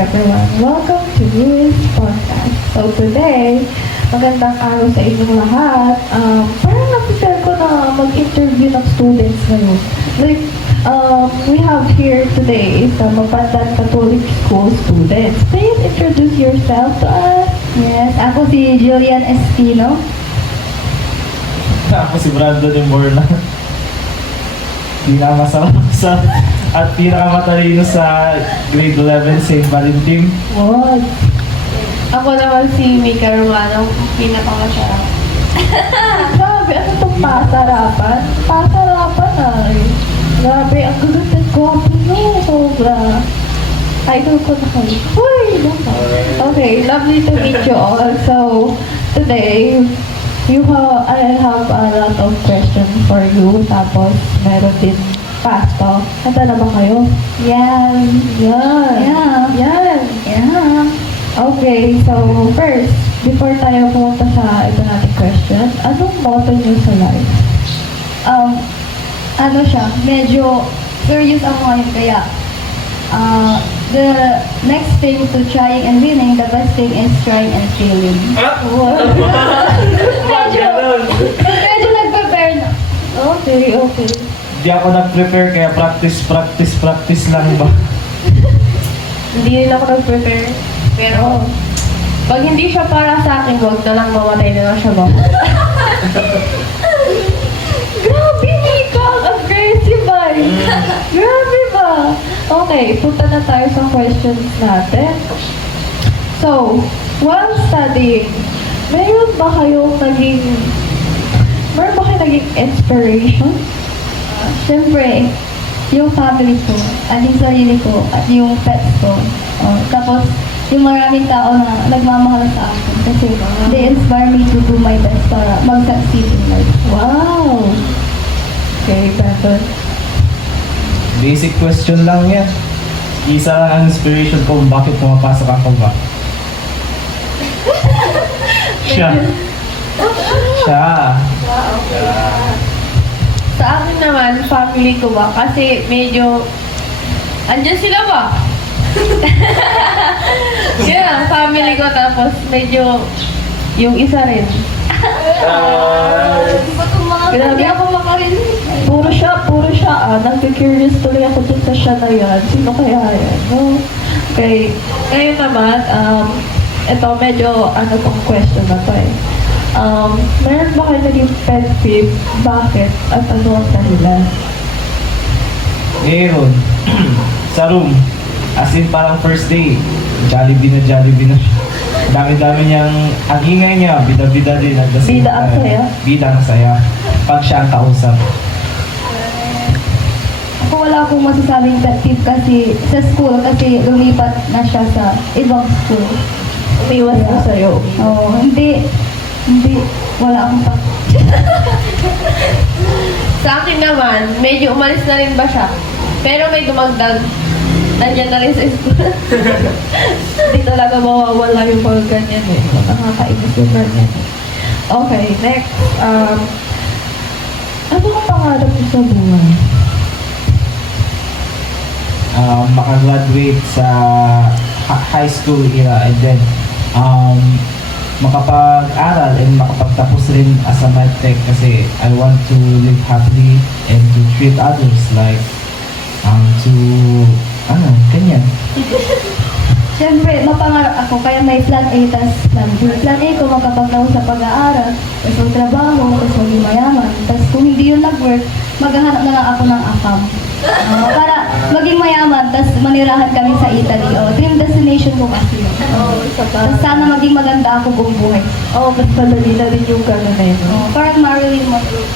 everyone. Welcome to this podcast. So today, magandang araw sa inyong lahat. Parang na-prepare ko na mag-interview ng students ngayon. Like, we have here today is Mapandan Catholic School students. Please introduce yourself to us. Yes, ako si Julian Espino. Ako si Brandon Imborna. Pinakamasarap sa at pinakamatalino sa grade 11 St. Valentin. What? Ako naman si Mika Romano, pinakamasarap. Grabe, ano itong pasarapan? Pasarapan ay. Grabe, ang gaganda at gwapo no, sobra. Idol ko na kayo. Uy! Okay, lovely to meet you all. So, today, I have a lot of questions for you. Tapos, meron din pasto. Handa na ba kayo? Yan. Yan. Yeah. Yan. Yeah. Okay, so first, before tayo pumunta sa ito nating question, anong motto niyo sa life? Ano siya, medyo serious ako ngayon kaya the next thing to trying and winning, the best thing is trying and failing. Medyo nag-prepare na. Okay, okay. Di ako nag-prepare kaya practice lang ba? Hindi rin ako nag-prepare. Pero, pag hindi siya para sa akin, huwag na lang mamatay na lang siya ba? Grabe, Mika! Ang aggressive ba? Grabe ba? Okay, punta na tayo sa questions natin. So, while studying, meron ba kayong naging inspiration? Siyempre, yung family ko, at yung sarili ko, at yung pets ko. Tapos, yung maraming tao na nagmamahal sa akin. Kasi they inspire me to do my best para mag-succeed in life. Wow! Okay, Brandon. Basic question lang yan. Isa lang ang inspiration ko kung bakit pumapasok ako ba? Siya. Sa akin naman, family ko ba? Kasi medyo, andyan sila ba? Yeah, family ko tapos medyo, yung isa rin. Grabe ako makarinig. Puro siya nag-curious tuloy ako dun sa siya na yan. Sino kaya yan? No? Okay, ngayon naman, ito medyo, tong question na to eh. Meron ba kayo naging pet peeve? Bakit? At ano ang dahilan? Ngayon, sa room, as in parang first day, Jollibee na siya. Dami-dami niyang, ang ingay niya, bida-bida din at the same Bida ang time. saya? Bida ang saya. Pag siya ang kausap. Ako wala akong masasabing pet peeve kasi sa school kasi lumipat na siya sa ibang school. Umiwas ko sa'yo. Hindi, wala akong pa. Sa akin naman, medyo umalis na rin ba siya? Pero may dumagdag. Nandiyan na rin sa school. Hindi talaga mawawala yung mga ganyan eh. Nakakainis yung ganyan. Okay, next. Ano ang pangarap mo sa buhay? Makagraduate sa high school era and then makapag-aral and makapagtapos rin as a medtech kasi I want to live happily and to treat others like ganyan. Siyempre, mapangarap ako kaya may plan A tas plan B. Plan A ko makapagtapos sa pag-aaral, tapos magtrabaho, tapos maging mayaman. Tapos kung hindi yun nag-work, maghahanap na lang ako ng AFAM. Para maging mayaman, tapos manirahan kami sa Italy. Dream destination ko kasi. Tapos sana maging maganda ako buong buhay. Mas madali na rin yung gano'n na yun. Parang Marilyn Monroe.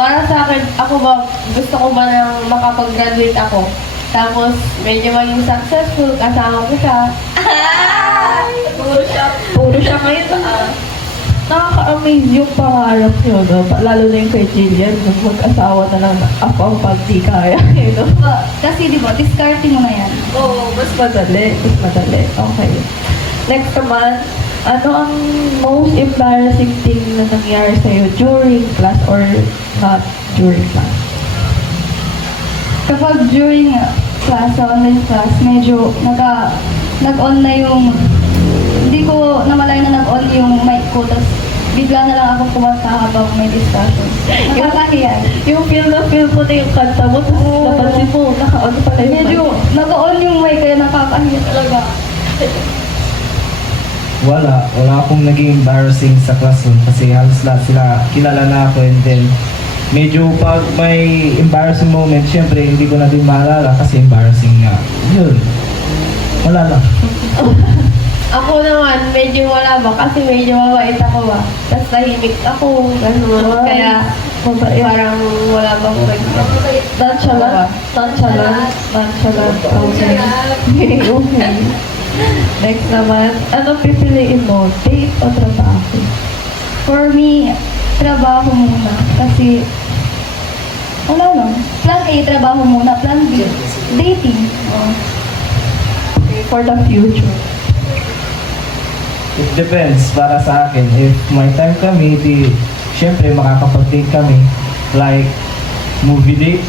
Para sa akin, ako ba, gusto ko ba nang makapag-graduate ako? Tapos, medyo maging successful, kasama ko siya. Puro siya ngayon. Nakaka-amaze yung pangarap nyo, no? Lalo na yung kay Jillian, mag-asawa na lang ako ang pag di kaya, no? Kasi di ba, discarte mo na yan. Oo, mas madali. Okay. Next naman, ano ang most embarrassing thing na nangyari sa'yo during class or not during class? Kapag during class, sa online class, medyo nag-on na yung, hindi ko namalayan na nag-on yung mic ko, tapos bigla na lang akong kumanta habang may discussion. Nakakahiya. Yung feel na yung kanta mo, tapos napansin mo, naka-on pala yung Medyo nag-on yung mic, kaya nakakahiya talaga. Wala akong naging embarrassing sa classroom kasi halos lahat sila kilala na ako, and then medyo pag may embarrassing moment, syempre hindi ko na din maalala kasi embarrassing nga. Yun. Wala lang. Ako naman, medyo wala ba? Kasi medyo mabait ako ba? Tapos tahimik ako, gano'n. Kaya parang wala bang nonchalant. Okay. Okay. Next naman, anong pipiliin mo? Date o trabaho? For me, trabaho muna. Kasi, wala lang. Plan A, trabaho muna. Plan B, dating. Okay, for the future. It depends para sa akin. If may time kami, di syempre makakapag-date kami. Like, movie date,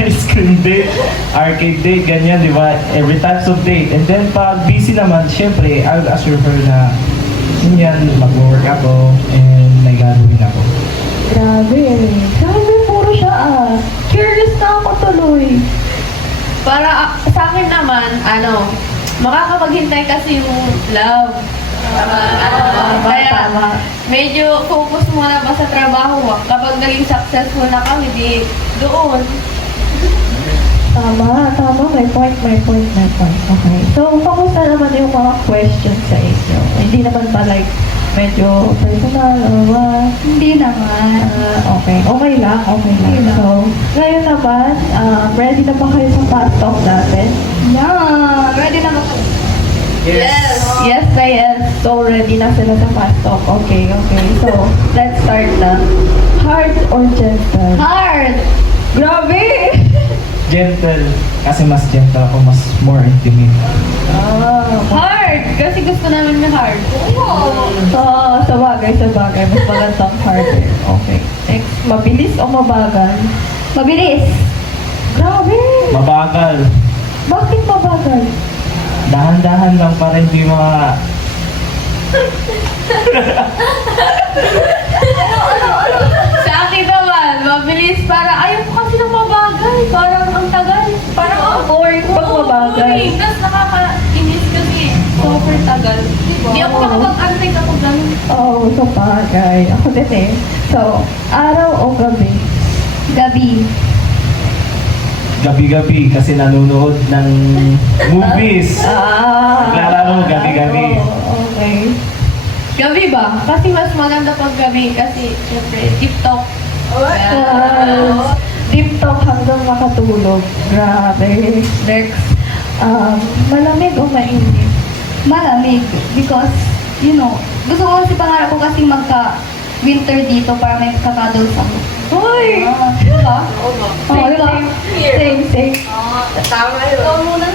ice cream date, arcade date, ganyan, di ba? Every types of date. And then pag busy naman, syempre, I'll assure her na yan, mag-work ako and may gagawin ako. Grabe. Grabe, puro siya Curious na ako tuloy. Para sa akin naman, makakapaghintay kasi yung love. Kaya medyo focus muna pa sa trabaho. Kapag naging successful na kami, di doon. Tama. May point. Okay. So, kamusta naman yung mga questions sa inyo? Hindi naman ba like medyo personal or what? Hindi naman. Okay. Okay lang. So, ngayon naman, ready na ba kayo sa fast talk natin? Yeah, ready na ba kayo? Yes, So, ready na sila sa fast talk. Okay. So, let's start na. Hard or gentle? Hard! Grabe! Gentle. Kasi mas gentle ako, mas more intimate. Hard! Kasi gusto namin yung hard. Sa bagay. Mas magandang hard. Okay. Next, mabilis o mabagal? Mabilis! Grabe! Mabagal. Bakit mabagal? Dahan-dahan lang para hindi Sa akin naman, mabilis para ayaw ko kasi ng mabagal. Parang ang tagal. Parang ang boring pag mabagal. Tapos nakakainis kasi super tagal. Hindi ako makapag-antay kapag ganun. Oo, sa bagay. Ako din eh. So, araw o gabi? Gabi. gabi-gabi kasi nanonood ng movies. Naglalaro gabi-gabi. Okay. Gabi ba? Kasi mas maganda pag gabi kasi syempre deep talk. Deep talk hanggang makatulog. Grabe. Next. Malamig o mainit? Malamig. Because, gusto ko kasi pangarap ko kasi magka-winter dito para may kakadol sa ako. Hoy! Diba? Same. Tama yun. Ikaw muna.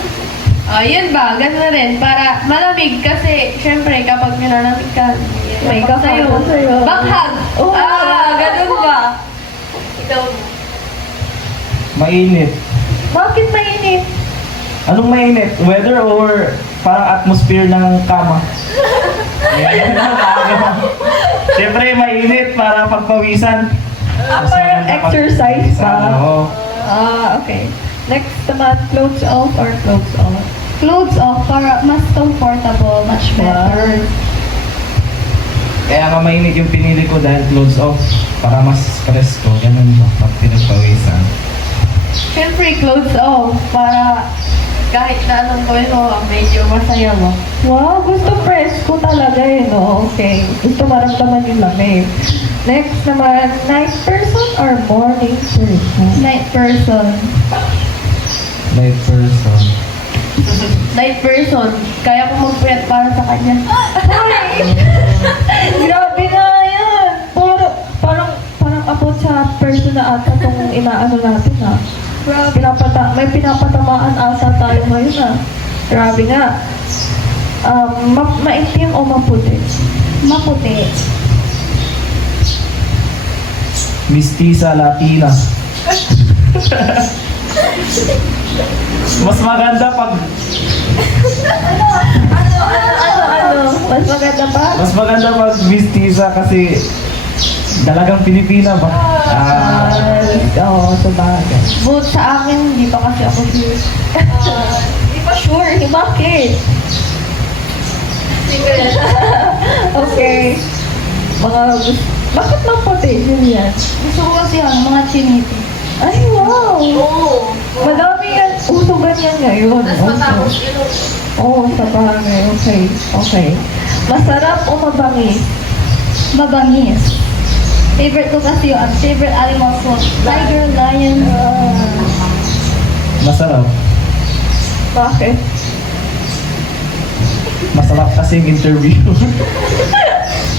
Yun ba? Ganun rin. Para malamig kasi syempre kapag nilalamig ka, may kakadol sa'yo. Bakhag! Ganun ba? Ikaw. Mainit. Bakit mainit? Anong mainit? Weather or parang atmosphere ng kama? Siyempre mainit para pagpawisan. Mas Parang maganda exercise pagpawisan, ba? oo. Okay. Next naman, clothes off or clothes on? Clothes off para mas comfortable, much better. Kaya nga mainit yung pinili ko dahil clothes off para mas presko. Ganun ba? Pag pinagpawisan. Siyempre, clothes off para kahit na anong gawin mo, medyo masaya mo. Wow, gusto presko talaga eh, no? Okay. Gusto maramdaman yung lamig. Next naman, night person or morning person? Night person. Night person. Night person. Kaya ko magpuyat para sa kanya. Grabe nga yan. Parang abot sa person na ata itong inaano natin ha. May pinapatamaan ata tayo ngayon ha. Grabe nga. Maitim o maputi? Maputi. Mistisa Latina. Mas maganda pag Mas maganda pa? Mas maganda pag mistisa kasi dalagang Pilipina ba? Oo, sabagay. But sa akin, hindi pa kasi ako sure. Hindi pa sure. Bakit? Secret. Okay. Bakit mag-potential yan? Gusto ko kasi mga chinito. Ay, wow! Oo. Madami yan. Uso ganyan ngayon. Tapos matapos yun. Oo, sabagay. Okay. Okay. Masarap o mabangis? Mabangis. Favorite ko kasi yung favorite animal ko. Tiger, lion. Masarap. Bakit? Masarap kasing interview.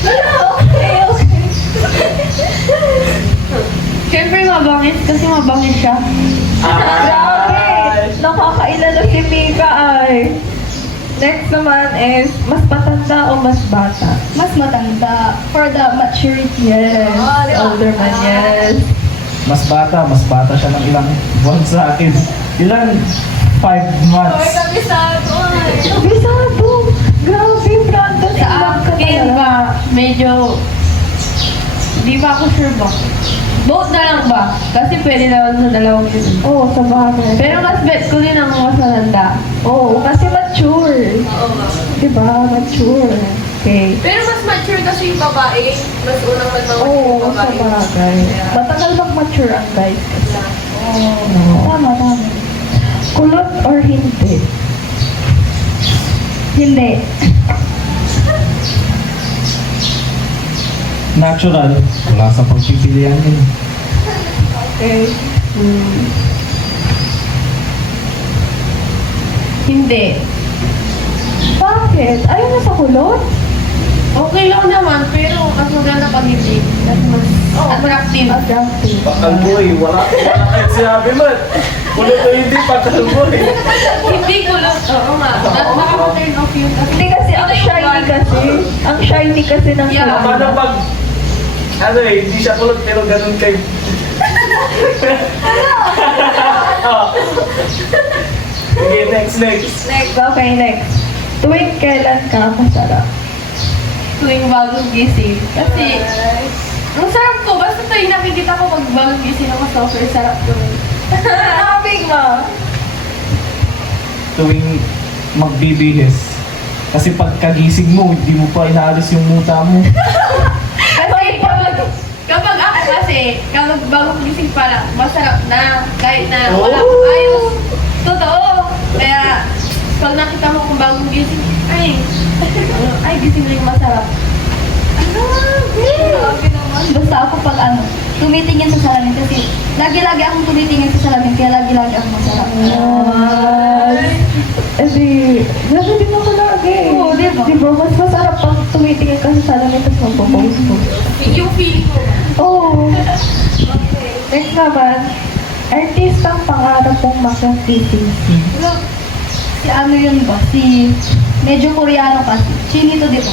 Okay, okay. Siyempre mabangis kasi mabangis siya. Grabe! Nakakailala si Mika ay. Next naman is, mas matanda o mas bata? Mas matanda. For the maturity. Yes. Older man, yes. Mas bata siya ng ilang buwan sa akin. Ilan? 5 months. Kabisado. Bisado! Grabe, Brandon. Sa akin ba, medyo, di ba ako sure ba? Both na lang ba? Kasi pwede naman sa dalawang yun. Oo, sa bagay. Pero mas bet ko din ang mas matanda. Oo, kasi mature. Oo nga. Diba? Mature. Okay. Pero mas mature kasi yung babae. Mas unang mag-mature Oo, yung sa babae. bagay. Matagal mag-mature ang guys. Tama, tama. Kulot or hindi? Hindi. Natural. Wala sa pagpipilian yun. Okay. Hindi. Bakit? Ayaw na sa kulot? Okay lang naman, pero mas maganda pag hindi. Kasi mas attractive. Attractive. Pakalboy, wala kahit sinabi mo. Kulot o hindi, pakalboy. Hindi ko lang. Oo nga. Nakaka-turn off yun. Hindi kasi ang shiny kasi. Ang shiny kasi ng Yeah. kulot. Paano pag, hindi siya kulot pero ganun kay... Oh. Okay, next. Next. Okay, next. Tuwing kailan ka masarap? Tuwing bagong gising. Kasi, ang sarap ko. Basta tuwing nakikita ko pag bagong gising ako sa offer, sarap ko. Nakabig mo. Tuwing magbibihis. Kasi pagkagising mo, hindi mo pa inaalis yung muta mo. Kasi kapag ako kasi, kapag bagong gising pa lang, masarap na. Kahit na wala akong ayos. Totoo. Kaya, pag nakita mo kung bagong gising, ay gising na yung masarap. Grabe naman. Basta ako pag tumitingin sa salamin kasi lagi-lagi akong tumitingin sa salamin kaya lagi-lagi akong masarap. Eh di, grabe din ako lagi. Oo, di ba? Di ba? Mas masarap pag tumitingin ka sa salamin tapos magpo-post mo. Yung feeling ko. Oo. Next naman, artistang pangarap mong makakising. Si ano yun ba? Si medyo Koreano kasi. Chinito di ba?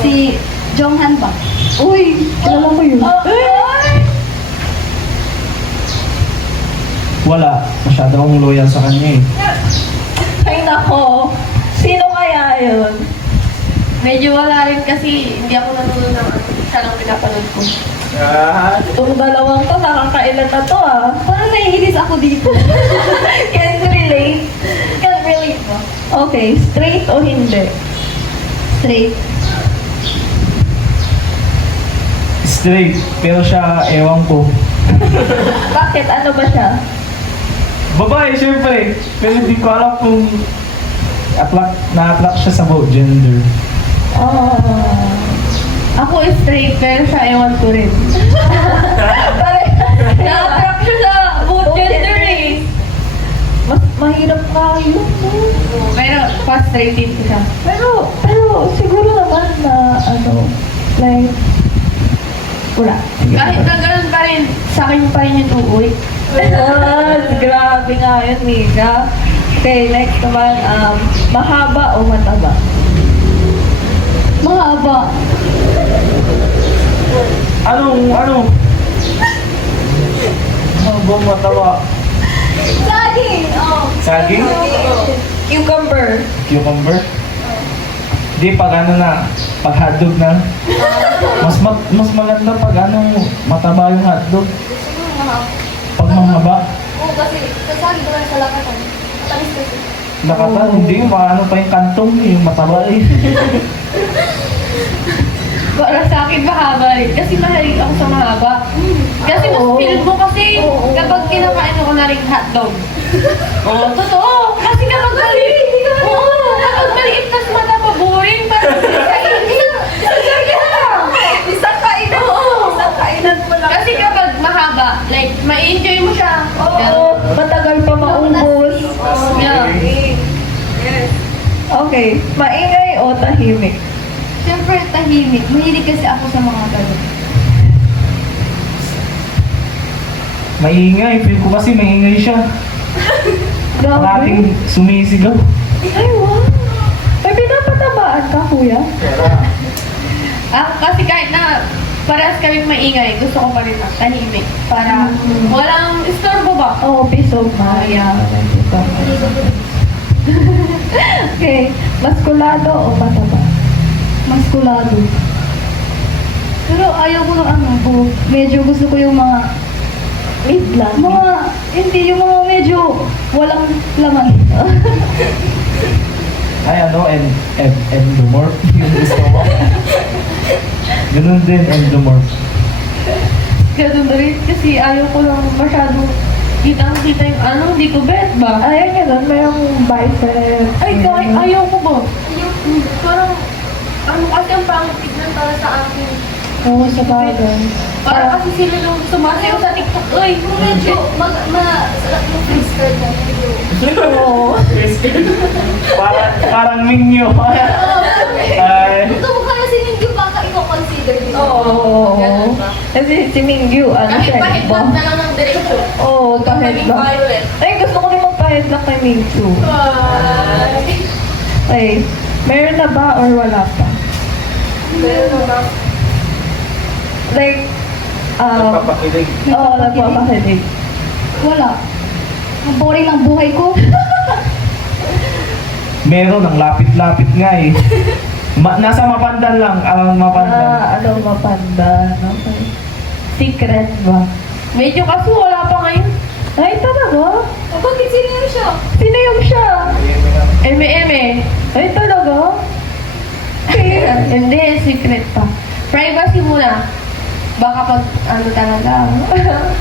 Si Jonghan ba? Uy, kilala mo yun? Wala. Masyado akong loyal sa kanya eh. Ay nako, sino kaya yun? Medyo wala rin kasi hindi ako nanonood ng siya lang pinapanood ko. Itong dalawang to, nakakailan na to ah. Parang naiinis ako dito. Can't relate. Can't relate ba? Okay, straight o hindi? Straight. Straight. Pero siya, ewan ko. Bakit? Ano ba siya? Babae, syempre. Pero hindi ko alam kung na-attract siya sa both gender. Ako straight, pero siya ewan ko rin. Na-attract siya sa both gender eh. Mas mahirap nga yun. No? Pero pa-straightin ko siya. Pero siguro naman na like, wala. Kahit na ganun pa rin, sa akin pa rin yung uuwi. Grabe nga yun, Mika. Okay, next naman, mahaba o mataba? Mahaba. Ano? Ano bang matawa? Saging! Oh. Saging? Cucumber. Cucumber? Di, pag ano na, pag hotdog na. Mas maganda pag ano, mataba yung hotdog. Pag mahaba. Oo, kasi sa saging ko lang sa lakatan. Matalis kasi. Nakata, hindi, maano pa yung kantong, yung mataba eh. Para sa akin mahaba rin. Kasi mahilig ako sa mahaba. Kasi mas feel mo kasi kapag kinakain ako na rin hotdog. Oo, totoo. Kasi kapag maliit, kapag maliit tas mataba, boring. Parang Isang kainan. Oo. Isang kainan mo lang. Kasi kapag mahaba, like, ma-enjoy mo siya. Oo, matagal pa maubos. Yeah. Okay, maingay o tahimik? Siyempre, tahimik. Mahilig kasi ako sa mga ganun. Maingay, feel ko kasi maingay siya. Grabe. Parating sumisigaw. Ay, wow. Ay, pinapatabaan ka, kuya? Ako kasi kahit na parehas kaming maingay, gusto ko pa rin ang tahimik. Para walang istorbo ba? Oo, peace of mind. Yeah. Okay, maskulado o mataba? Maskulado. Pero ayaw ko ng ano, medyo gusto ko yung mga, Midland. hindi, yung mga medyo walang laman. Ay, ano, endomorph yung gusto mo. Ganun din, endomorph. Ganun rin kasi ayaw ko lang masyado kitang-kita yung ano, hindi ko bet ba? Ay, ganun, mayroong biceps. Ay, kahit ayaw ko ba? Parang, ano kasi ang pangit tignan para sa akin. Oo, sa bagay. Parang kasi sila nung sumasayaw sa TikTok. Uy, Medyo, sarap yung face card na medyo. Oo. Parang minyo. Ay, Ito mo kaya si Mingyu baka i-consider din. Oo. Ganun ba? Kasi si Mingyu, ano Kahit siya, pa-headband iba. na lang ng diretso. Oo, kahit Kaming ba. violet. Ay, gusto ko rin magpa-headlock kay Mingyu. Ay, meron na ba or wala pa? Like, nagpapakilig. oo, nagpapakilig. Wala. Ang boring ng buhay ko. Meron, ang lapit-lapit nga eh. Nasa Mapandan lang, ang Mapandan. Ano, mapanda. Okay. Secret ba? Medyo kasi wala pa ngayon. Ay, talaga? Bakit sino yun siya? Sino yung siya? Eme-eme. Ay, talaga? Hindi, secret pa. Privacy muna. Baka pag ano talaga.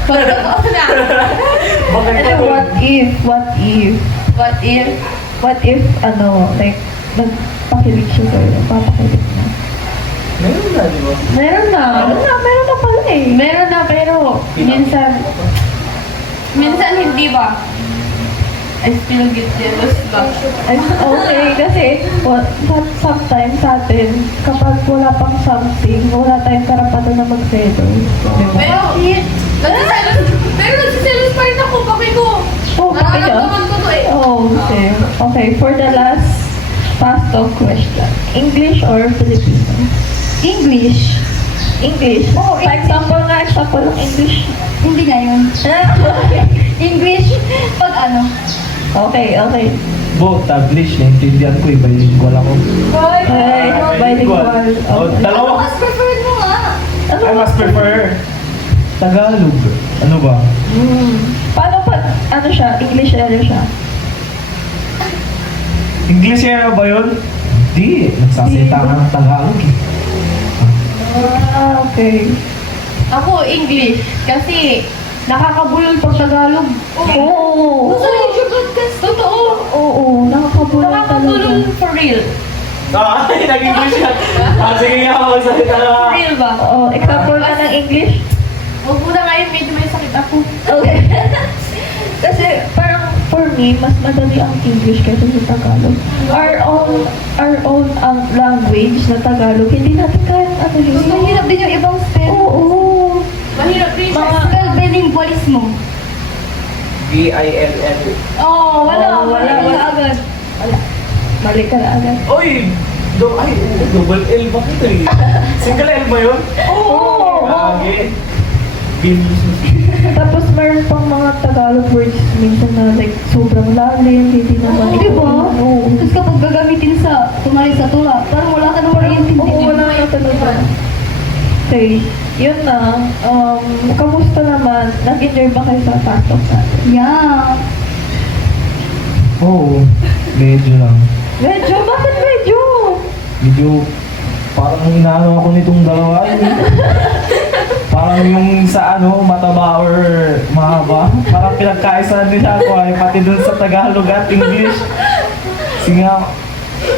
Pag totoo na. Ano, what if? What if? What if, ano, like, nagpakilig siya sa'yo, nagpapakilig na. Meron na, di ba? Meron na. Meron na pala eh. Meron na pero minsan hindi ba? I still get jealous ba? Ay, okay, kasi sometimes sa atin, kapag wala pang something, wala tayong karapatan na mag-settle. Diba? Pero, nagsiselos pa rin ako, bakit ko? Oh, bakit yun? Nararamdaman ko to eh. Oh, okay. Okay, for the last fast talk question. English or Filipino? English. English. Oh, Example ng English. Hindi nga yun. English, pag ano. Okay. Both, Taglish, naintindihan ko, bilingual ako. Ay, bilingual. Oh, Okay. dalawa. Mas preferred mo nga. Ano? I must prefer Tagalog. Ano ba? Paano pa, ano siya, English area siya? English era ba yun? Di, nagsasalita nga ng Tagalog eh. Okay. Ako, English. Kasi, nakakabulol pag Tagalog. Oo. Gusto rin yung podcast. Totoo. Oo, nakakabulong talaga. Nakakabulol for real. Ay, nag-English yan. Sige nga, magsalita na. For real ba? Oo, example ka ng English? Huwag mo na ngayon, medyo may sakit ako. Okay. Kasi parang for me, mas madali ang English kaysa sa Tagalog. Our own language na Tagalog, hindi natin kaya ano yun. Mahirap din yung ibang spell. Oo. Mahirap rin siya. Mga spell bilingualismo. B-I-L-L. Oh, wala. Oh, wala. Wala agad. Mali ka na agad. Oy! Double L ba ito eh? Single L ba yun? Oo. Lagi. Bilis. Tapos meron pang mga Tagalog words minsan na like sobrang lalim, hindi naman. Di ba? Oo. Tapos kapag gagamitin sa, kumari sa tula, parang wala ka naman Oo, naiintindihan. wala na talaga. Okay, yun na. Kamusta naman? Nag-enjoy ba kayo sa fast talk natin? Yeah. Oo, medyo lang. Medyo? Bakit medyo? Medyo parang inaano ako nitong dalawa. Parang yung sa ano, mataba or mahaba. Parang pinagkaisahan nila ako ay pati dun sa Tagalog at English. Sige nga,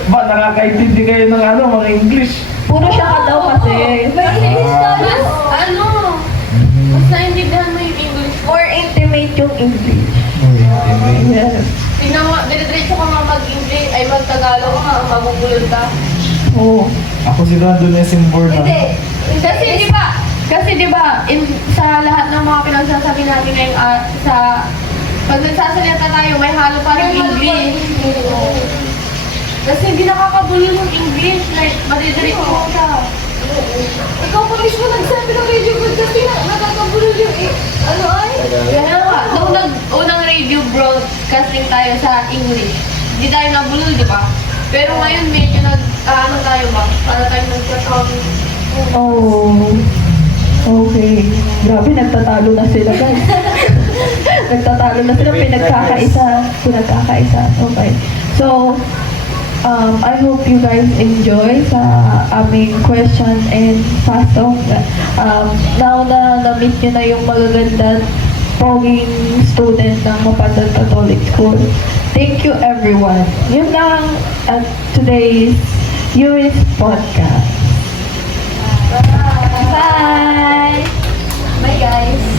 ba nakakaintindi kayo ng ano, mga English? Puro siya ka daw kasi. Mas, ano, mas naintindihan mo yung English. More intimate yung English. Yes. Tingnan mo, dire-diretso ka nga mag-English, ay mag-Tagalog ka, mabubulol ka. Oo. Ako si Brandon Esenborn na. Kasi di ba, sa lahat ng mga pinagsasabi natin ngayong sa pag nagsasalita tayo, may halo pa rin English. Kasi hindi nakakabulol yung English, like, madidiretso mo siya. Ikaw pa mismo nagsabi ng radio broadcast, nakakabulol yung ano ay? Kaya nga, nung unang radio broadcasting tayo sa English, hindi tayo nabulol, di ba? Pero ngayon medyo ano tayo ba? Para tayo nagsasabi. Oh. Okay. Grabe, nagtatalo na sila guys. Nagtatalo na sila, pinagkakaisa. Okay. So, I hope you guys enjoy sa aming question and fast talk. Now na na-meet nyo na yung magagandang poging student ng Mapandal Catholic School. Thank you everyone. Yun lang at today's Yuris Podcast. Bye! Bye guys!